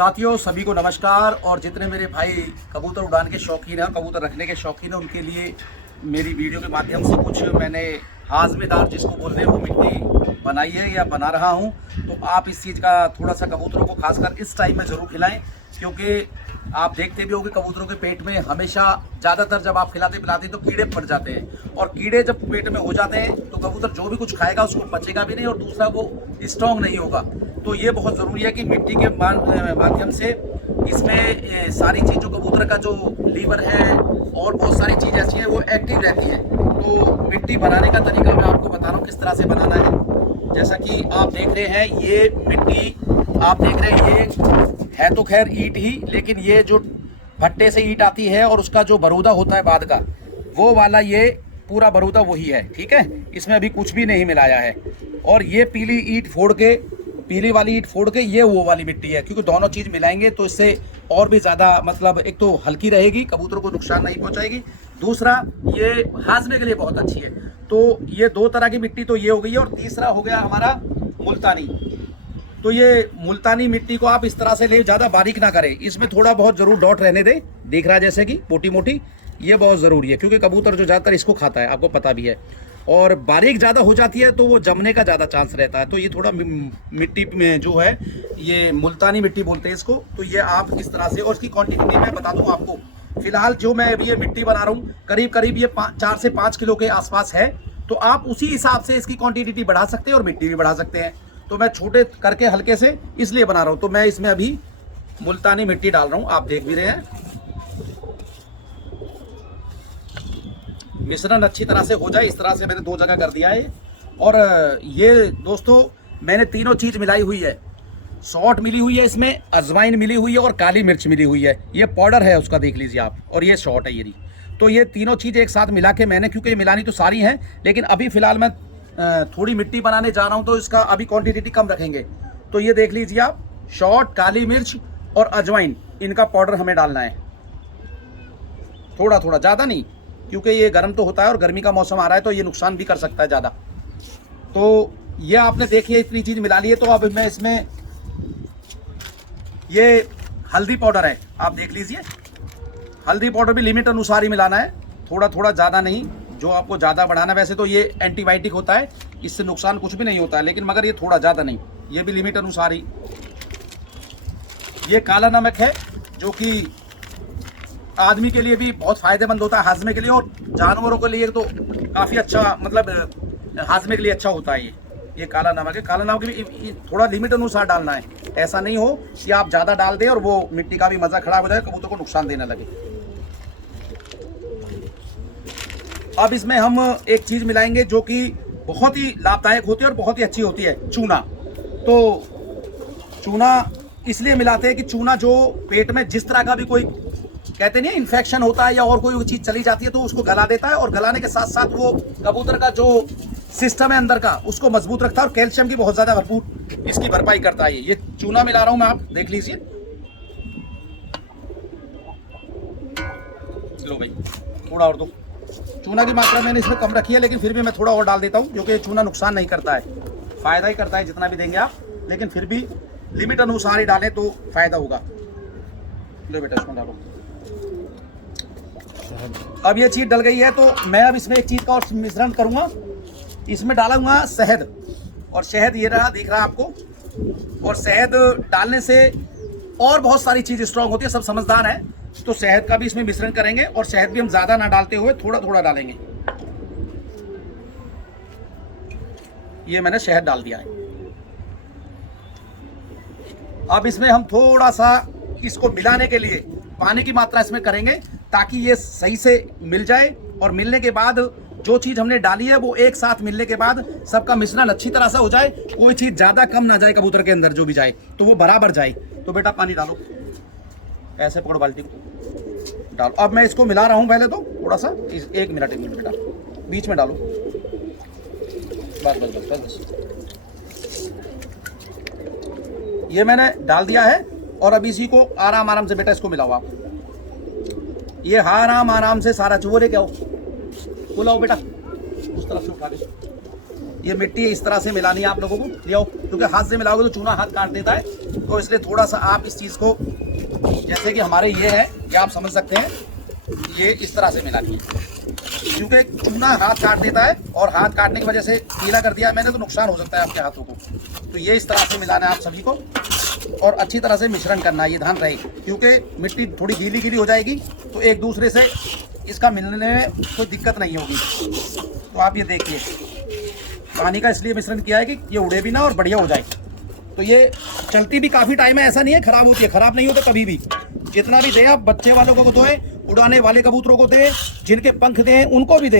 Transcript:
साथियों सभी को नमस्कार। और जितने मेरे भाई कबूतर उड़ान के शौकीन हैं, कबूतर रखने के शौकीन हैं, उनके लिए मेरी वीडियो के माध्यम से कुछ मैंने हाजमेदार जिसको बोलते हैं वो मिट्टी बनाई है या बना रहा हूं। तो आप इस चीज़ का थोड़ा सा कबूतरों को खासकर इस टाइम में ज़रूर खिलाएं, क्योंकि आप देखते भी होंगे कबूतरों के पेट में हमेशा ज़्यादातर जब आप खिलाते पिलाते तो कीड़े पड़ जाते हैं, और कीड़े जब पेट में हो जाते हैं तो कबूतर जो भी कुछ खाएगा उसको पचेगा भी नहीं, और दूसरा वो स्ट्रॉन्ग नहीं होगा। तो ये बहुत ज़रूरी है कि मिट्टी के माध्यम से इसमें सारी चीज़ जो कबूतर का जो लीवर है और बहुत सारी चीज़ ऐसी है वो एक्टिव रहती है। तो मिट्टी बनाने का तरीका मैं आपको बता रहा हूँ किस तरह से बनाना है। जैसा कि आप देख रहे हैं ये मिट्टी, आप देख रहे हैं ये है तो खैर ईंट ही, लेकिन ये जो भट्टे से ईंट आती है और उसका जो बरूदा होता है बाद का, वो वाला ये पूरा बरूदा वही है। ठीक है, इसमें अभी कुछ भी नहीं मिलाया है। और ये पीली ईंट फोड़ के, पीली वाली ईंट फोड़ के ये वो वाली मिट्टी है, क्योंकि दोनों चीज़ मिलाएंगे तो इससे और भी ज़्यादा मतलब एक तो हल्की रहेगी, कबूतरों को नुकसान नहीं पहुंचाएगी, दूसरा ये हाजमे के लिए बहुत अच्छी है। तो ये दो तरह की मिट्टी तो ये हो गई है। और तीसरा हो गया हमारा मुल्तानी। तो ये मुल्तानी मिट्टी को आप इस तरह से ले, ज़्यादा बारीक ना करें, इसमें थोड़ा बहुत ज़रूर डॉट रहने दें, दिख रहा है जैसे कि मोटी मोटी, ये बहुत ज़रूरी है क्योंकि कबूतर जो ज़्यादातर इसको खाता है, आपको पता भी है। और बारीक ज़्यादा हो जाती है तो वो जमने का ज़्यादा चांस रहता है। तो ये थोड़ा मिट्टी में जो है ये मुल्तानी मिट्टी बोलते हैं इसको। तो ये आप इस तरह से, और इसकी क्वान्टिटी मैं बता दूँ आपको, फिलहाल जो मैं अभी ये मिट्टी बना रहा हूँ करीब करीब ये 4 से 5 किलो के आसपास है। तो आप उसी हिसाब से इसकी क्वान्टिटी बढ़ा सकते हैं और मिट्टी भी बढ़ा सकते हैं। तो मैं छोटे करके हल्के से इसलिए बना रहा हूँ। तो मैं इसमें अभी मुल्तानी मिट्टी डाल रहा हूँ, आप देख भी रहे हैं। मिश्रण अच्छी तरह से हो जाए इस तरह से मैंने 2 जगह कर दिया है। और ये दोस्तों मैंने तीनों चीज़ मिलाई हुई है। सॉल्ट मिली हुई है, इसमें अजवाइन मिली हुई है और काली मिर्च मिली हुई है। ये पाउडर है उसका, देख लीजिए आप, और ये सॉल्ट है ये। तो ये तीनों चीज़ एक साथ मिला के मैंने, क्योंकि ये मिलानी तो सारी हैं, लेकिन अभी फ़िलहाल मैं थोड़ी मिट्टी बनाने जा रहा हूँ तो इसका अभी क्वांटिटी कम रखेंगे। तो ये देख लीजिए आप, सॉल्ट, काली मिर्च और अजवाइन, इनका पाउडर हमें डालना है थोड़ा थोड़ा, ज़्यादा नहीं, क्योंकि ये गर्म तो होता है और गर्मी का मौसम आ रहा है तो ये नुकसान भी कर सकता है ज़्यादा। तो ये आपने देखिए इतनी चीज़ मिला ली है। तो अब मैं इसमें ये हल्दी पाउडर है, आप देख लीजिए। हल्दी पाउडर भी लिमिट अनुसार ही मिलाना है, थोड़ा थोड़ा, ज़्यादा नहीं। जो आपको ज़्यादा बढ़ाना, वैसे तो ये एंटीबायोटिक होता है, इससे नुकसान कुछ भी नहीं होता है, लेकिन मगर ये थोड़ा ज़्यादा नहीं, ये भी लिमिट अनुसार ही। ये काला नमक है जो कि आदमी के लिए भी बहुत फ़ायदेमंद होता है, हाजमे के लिए, और जानवरों के लिए तो काफ़ी अच्छा, मतलब हाजमे के लिए अच्छा होता है ये काला नमक है। काला नमक भी थोड़ा लिमिट अनुसार डालना है, ऐसा नहीं हो कि आप ज़्यादा डाल दें और वो मिट्टी का भी मज़ा खराब हो जाए, कबूतर को नुकसान देने लगे। अब इसमें हम एक चीज़ मिलाएंगे जो कि बहुत ही लाभदायक होती है और बहुत ही अच्छी होती है, चूना। तो चूना इसलिए मिलाते हैं कि चूना जो पेट में जिस तरह का भी कोई, कहते नहीं, इन्फेक्शन होता है या और कोई चीज़ चली जाती है तो उसको गला देता है, और गलाने के साथ साथ वो कबूतर का जो सिस्टम है अंदर का उसको मजबूत रखता है, और कैल्शियम की बहुत ज़्यादा भरपूर इसकी भरपाई करता है। ये चूना मिला रहा हूँ मैं, आप देख लीजिए। लो भाई, थोड़ा और दो। चूना की मात्रा मैंने इसमें कम रखी है, लेकिन फिर भी मैं थोड़ा और डाल देता हूँ, क्योंकि चूना नुकसान नहीं करता है, फ़ायदा ही करता है जितना भी देंगे आप, लेकिन फिर भी लिमिट अनुसार ही डालें तो फ़ायदा होगा। लो बेटा, इसमें डालो। अब ये चीज़ डल गई है तो मैं अब इसमें एक चीज़ का और मिश्रण करूँगा। इसमें डालूंगा शहद, और शहद ये रहा, दिख रहा है आपको। और शहद डालने से और बहुत सारी चीज़ स्ट्रांग होती है, सब समझदार हैं। तो शहद का भी इसमें मिश्रण करेंगे, और शहद भी हम ज़्यादा ना डालते हुए थोड़ा थोड़ा डालेंगे। ये मैंने शहद डाल दिया है। अब इसमें हम थोड़ा सा इसको मिलाने के लिए पानी की मात्रा इसमें करेंगे, ताकि ये सही से मिल जाए, और मिलने के बाद जो चीज़ हमने डाली है वो एक साथ मिलने के बाद सबका मिश्रण अच्छी तरह से हो जाए, कोई चीज़ ज़्यादा कम ना जाए कबूतर के अंदर, जो भी जाए तो वो बराबर जाए। तो बेटा पानी डालो, ऐसे पकड़ो बाल्टी को, डालो। अब मैं इसको मिला रहा हूँ, पहले तो थोड़ा सा, 1 मिनट बेटा, बीच में डालो, बस बस बस बस बस। ये मैंने डाल दिया है, और अब इसी को आराम आराम से बेटा इसको मिलाओ आप। ये आराम आराम से सारा चूरे क्या हो, बुलाओ बेटा, उस तरफ से उठा दे। ये मिट्टी इस तरह से मिलानी है आप लोगों को, लियो, क्योंकि हाथ से मिलाओगे तो चूना हाथ काट देता है। तो इसलिए थोड़ा सा आप इस चीज़ को, जैसे कि हमारे ये है, ये आप समझ सकते हैं, ये इस तरह से मिलानी है, क्योंकि चूना हाथ काट देता है और हाथ काटने की वजह से गीला कर दिया मैंने तो नुकसान हो सकता है आपके हाथों को। तो ये इस तरह से मिलाना है आप सभी को और अच्छी तरह से मिश्रण करना है, ये ध्यान रहे, क्योंकि मिट्टी थोड़ी गीली गीली हो जाएगी तो एक दूसरे से इसका मिलने में कोई दिक्कत नहीं होगी। तो आप ये देखिए, पानी का इसलिए मिश्रण किया है कि ये उड़े भी ना और बढ़िया हो जाए। तो ये चलती भी काफ़ी टाइम है, ऐसा नहीं है ख़राब होती है, ख़राब नहीं होता कभी भी। जितना भी दें आप, बच्चे वालों को दें, उड़ाने वाले कबूतरों को दें, जिनके पंख दें उनको भी दें,